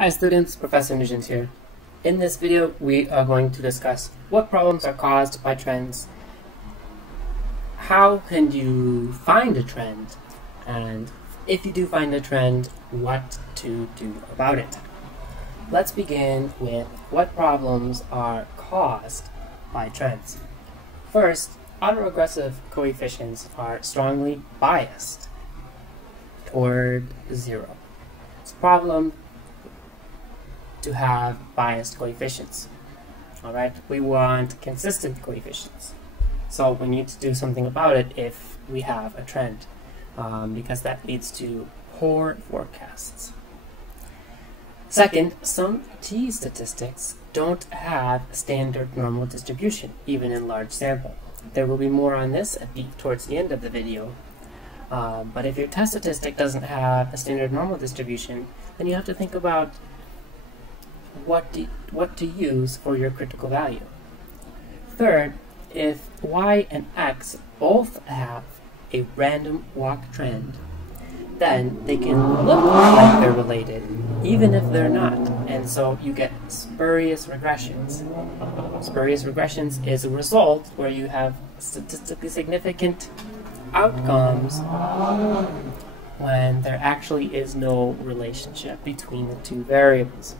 Hi students, Professor Nugent here. In this video, we are going to discuss what problems are caused by trends, how can you find a trend, and if you do find a trend, what to do about it. Let's begin with what problems are caused by trends. First, autoregressive coefficients are strongly biased toward zero. It's a problem to have biased coefficients. Alright, we want consistent coefficients. So we need to do something about it if we have a trend, because that leads to poor forecasts. Second, some t-statistics don't have standard normal distribution, even in large sample. There will be more on this towards the end of the video. But if your test statistic doesn't have a standard normal distribution, then you have to think about what to use for your critical value. Third, if y and x both have a random walk trend, then they can look like they're related, even if they're not, and so you get spurious regressions. Spurious regressions is a result where you have statistically significant outcomes when there actually is no relationship between the two variables.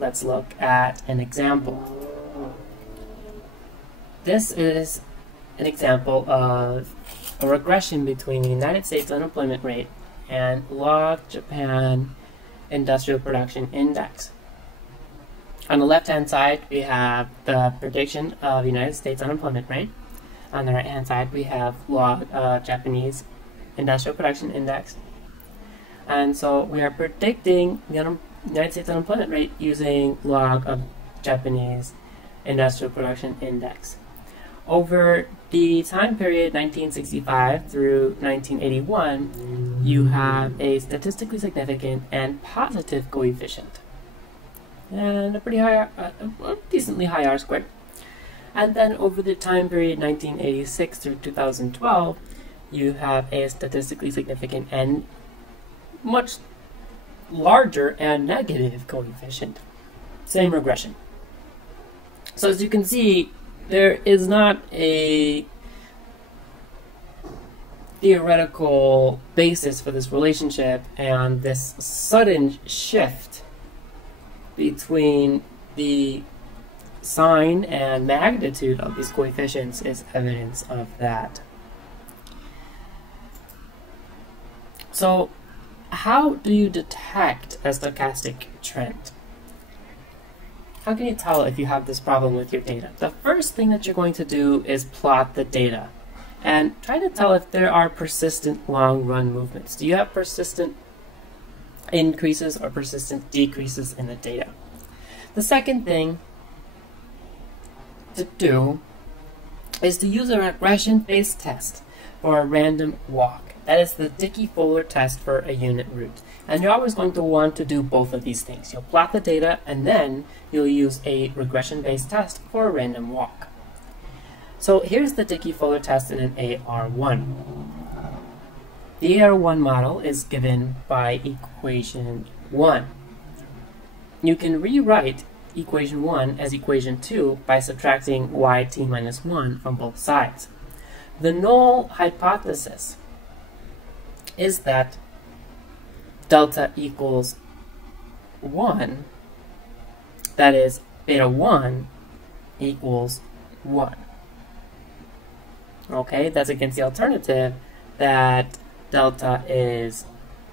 Let's look at an example. This is an example of a regression between the United States unemployment rate and log Japan Industrial Production Index. On the left-hand side, we have the prediction of the United States unemployment rate. On the right-hand side, we have log Japanese Industrial Production Index. And so we are predicting the United States unemployment rate using log of Japanese Industrial Production Index. Over the time period 1965 through 1981, you have a statistically significant and positive coefficient, and a pretty high, decently high R-squared. And then over the time period 1986 through 2012, you have a statistically significant and much larger and negative coefficient. Same regression. So as you can see, there is not a theoretical basis for this relationship, and this sudden shift between the sign and magnitude of these coefficients is evidence of that. So, how do you detect a stochastic trend? How can you tell if you have this problem with your data? The first thing that you're going to do is plot the data and try to tell if there are persistent long-run movements. Do you have persistent increases or persistent decreases in the data? The second thing to do is to use a regression-based test for a random walk. That is the Dickey-Fuller test for a unit root. And you're always going to want to do both of these things. You'll plot the data, and then you'll use a regression-based test for a random walk. So here's the Dickey-Fuller test in an AR1. The AR1 model is given by equation 1. You can rewrite equation 1 as equation 2 by subtracting yt minus 1 from both sides. The null hypothesis is that delta equals 1, that is, beta 1 equals 1. Okay, that's against the alternative that delta is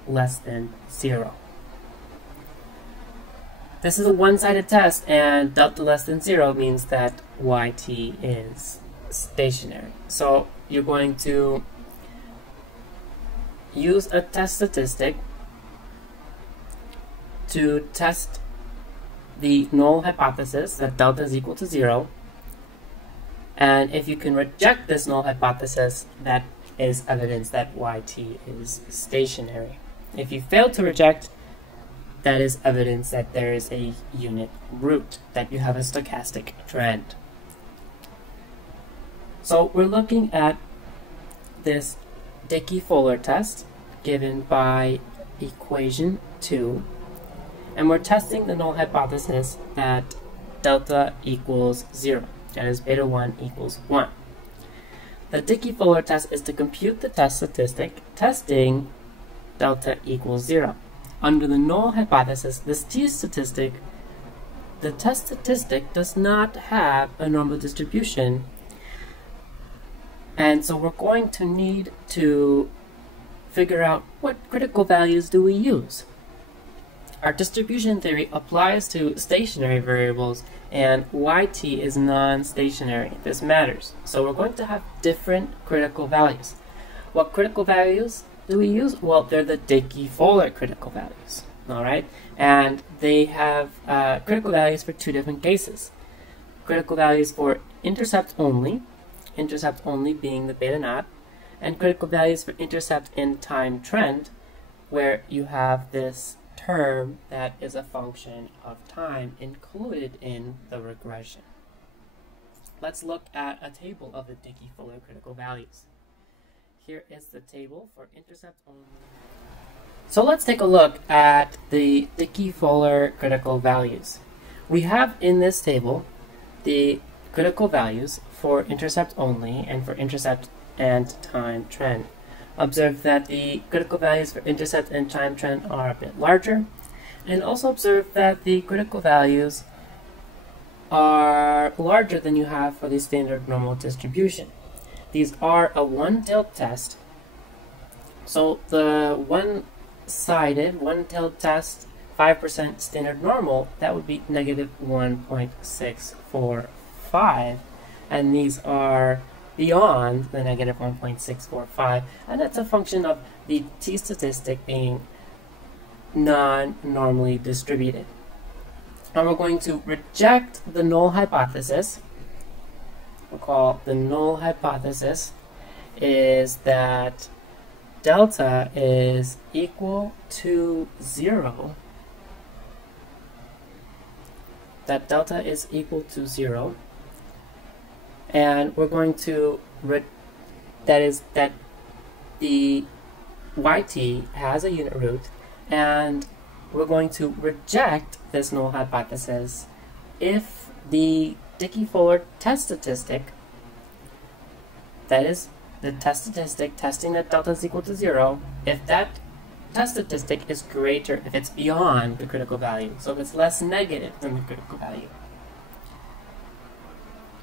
less than 0. This is a one-sided test, and delta less than 0 means that yt is stationary. So you're going to use a test statistic to test the null hypothesis that delta is equal to 0. And if you can reject this null hypothesis, that is evidence that yt is stationary. If you fail to reject, that is evidence that there is a unit root, that you have a stochastic trend. So we're looking at this Dickey-Fuller test given by equation 2, And we're testing the null hypothesis that delta equals 0. That is, beta 1 equals 1. The Dickey-Fuller test is to compute the test statistic testing delta equals 0. Under the null hypothesis, this t-statistic, the test statistic does not have a normal distribution, and so we're going to need to figure out what critical values do we use. Our distribution theory applies to stationary variables, and yt is non-stationary. This matters. So we're going to have different critical values. What critical values do we use? Well, they're the Dickey-Fuller critical values. All right, and they have critical values for two different cases. Critical values for intercept only being the beta naught, and critical values for intercept in time trend, where you have this term that is a function of time included in the regression. Let's look at a table of the Dickey-Fuller critical values. Here is the table for intercept only. So let's take a look at the Dickey-Fuller critical values. We have in this table the critical values for intercept only and for intercept and time trend. Observe that the critical values for intercept and time trend are a bit larger, and also observe that the critical values are larger than you have for the standard normal distribution. These are a one-tailed test, so the one-sided, one-tailed test, 5% standard normal, that would be negative 1.645, and these are beyond the negative 1.645, and that's a function of the t-statistic being non-normally distributed. And we're going to reject the null hypothesis. We'll call the null hypothesis is that delta is equal to 0. That delta is equal to 0. And we're going to, that the yt has a unit root, and we're going to reject this null hypothesis if the Dickey-Fuller test statistic, that is, the test statistic testing that delta is equal to 0, if that test statistic is greater, if it's beyond the critical value, so if it's less negative than the critical value.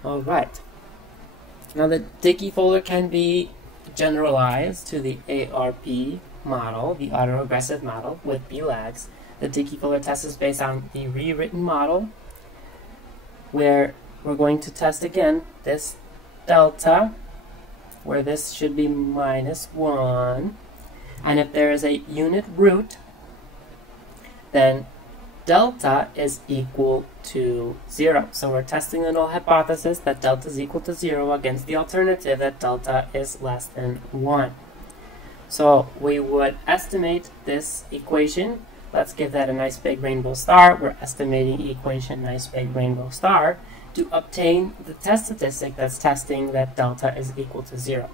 All right. Now the Dickey-Fuller can be generalized to the ARP model, the autoregressive model with B-lags. The Dickey-Fuller test is based on the rewritten model, where we're going to test again this delta, where this should be minus 1. And if there is a unit root, then delta is equal to 0. So we're testing the null hypothesis that delta is equal to 0 against the alternative that delta is less than 1. So we would estimate this equation. Let's give that a nice big rainbow star. We're estimating equation nice big rainbow star to obtain the test statistic that's testing that delta is equal to 0.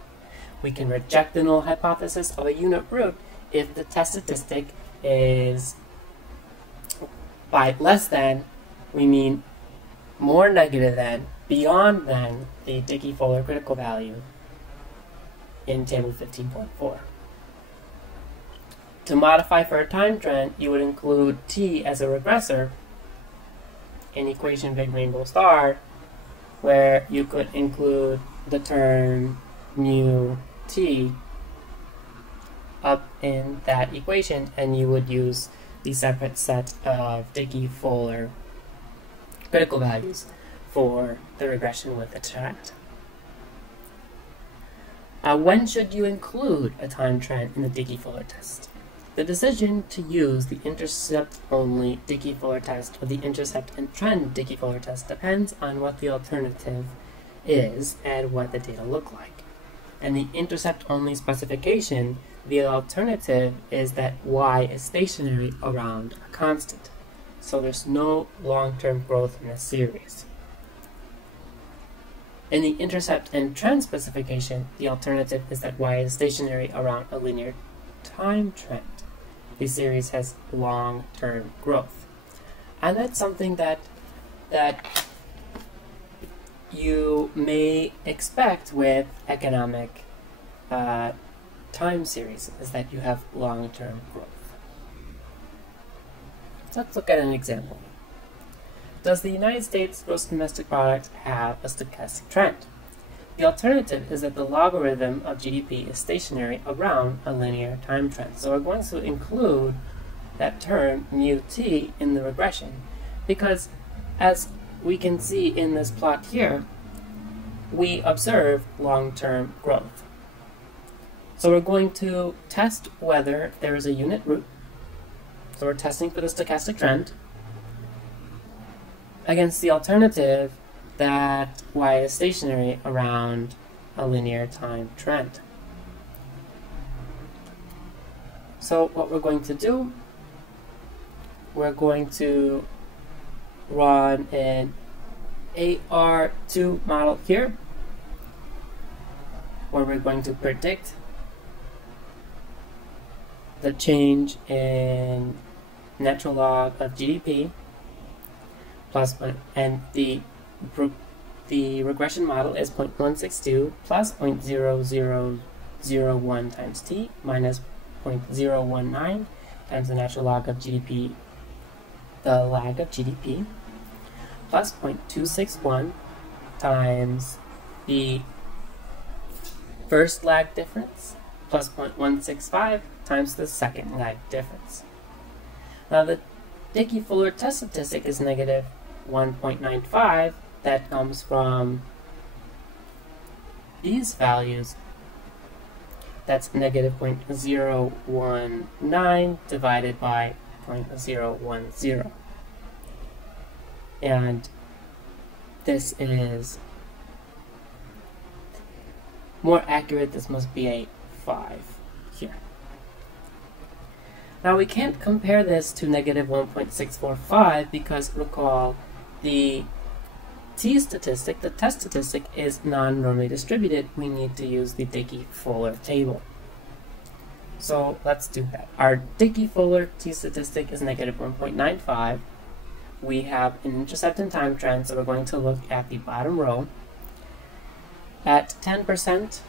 We can reject the null hypothesis of a unit root if the test statistic is, by less than, we mean more negative than, beyond than the Dickey-Fuller critical value in table 15.4. To modify for a time trend, you would include t as a regressor in equation big rainbow star, where you could include the term mu t up in that equation, and you would use the separate set of Dickey-Fuller critical values for the regression with a trend. When should you include a time trend in the Dickey-Fuller test? The decision to use the intercept-only Dickey-Fuller test or the intercept and trend Dickey-Fuller test depends on what the alternative is and what the data look like. And the intercept-only specification, the alternative is that y is stationary around a constant. So there's no long-term growth in the series. In the intercept and trend specification, the alternative is that y is stationary around a linear time trend. The series has long-term growth. And that's something that you may expect with economic time series, is that you have long-term growth. So let's look at an example. Does the United States gross domestic product have a stochastic trend? The alternative is that the logarithm of GDP is stationary around a linear time trend. So we're going to include that term mu t in the regression, because as we can see in this plot here, we observe long-term growth. So we're going to test whether there is a unit root. So we're testing for the stochastic trend against the alternative that y is stationary around a linear time trend. So what we're going to do, we're going to run an AR2 model here, where we're going to predict the change in natural log of GDP plus 1, and the regression model is 0.162 plus 0.0001 times t minus 0.019 times the natural log of GDP, the lag of GDP, plus 0.261 times the first lag difference plus 0.165 times the second lag difference. Now the Dickey-Fuller test statistic is negative 1.95. That comes from these values. That's negative 0.019 divided by 0.010. And this is more accurate. This must be a 5 here. Now we can't compare this to negative 1.645 because recall the t statistic, the test statistic, is non-normally distributed. We need to use the Dickey-Fuller table. So let's do that. Our Dickey-Fuller t statistic is negative 1.95. We have an intercept in time trend, so we're going to look at the bottom row. At 10%,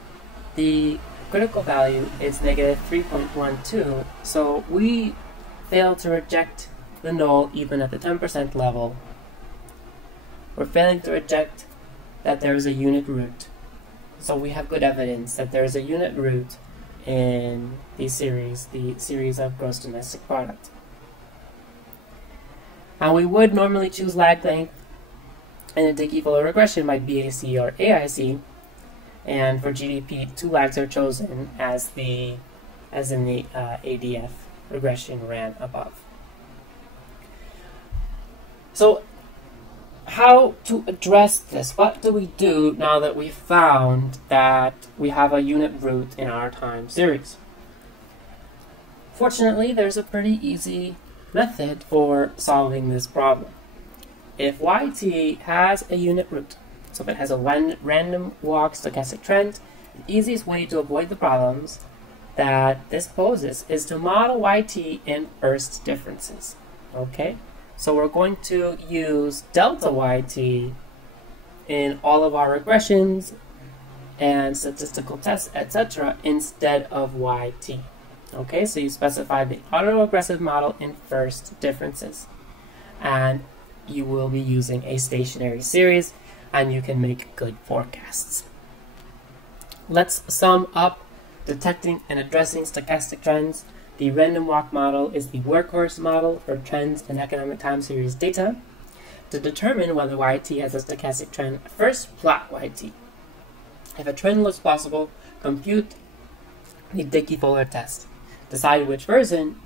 the critical value is negative 3.12, so we fail to reject the null even at the 10% level. We're failing to reject that there is a unit root. So we have good evidence that there is a unit root in the series of gross domestic product. Now we would normally choose lag length in a Dickey-Fuller regression by BAC or AIC, and for GDP, 2 lags are chosen as in the ADF regression ran above. So how to address this? What do we do now that we've found that we have a unit root in our time series? Fortunately, there's a pretty easy method for solving this problem. If yt has a unit root, so if it has a random walk stochastic trend, the easiest way to avoid the problems that this poses is to model yt in first differences. Okay? So we're going to use delta yt in all of our regressions and statistical tests, etc., instead of yt. Okay, so you specify the autoregressive model in first differences. And you will be using a stationary series, and you can make good forecasts. Let's sum up detecting and addressing stochastic trends. The random walk model is the workhorse model for trends in economic time series data. To determine whether yt has a stochastic trend, first plot yt. If a trend looks plausible, compute the Dickey-Fuller test. Decide which version,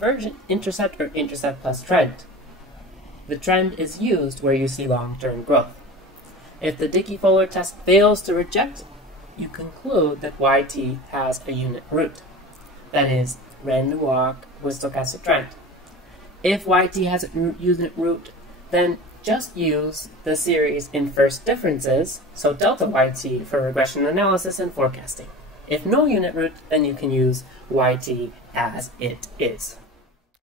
intercept or intercept plus trend. The trend is used where you see long-term growth. If the Dickey-Fuller test fails to reject, you conclude that yt has a unit root. That is, random walk with stochastic trend. If yt has a unit root, then just use the series in first differences, so delta yt for regression analysis and forecasting. If no unit root, then you can use yt as it is.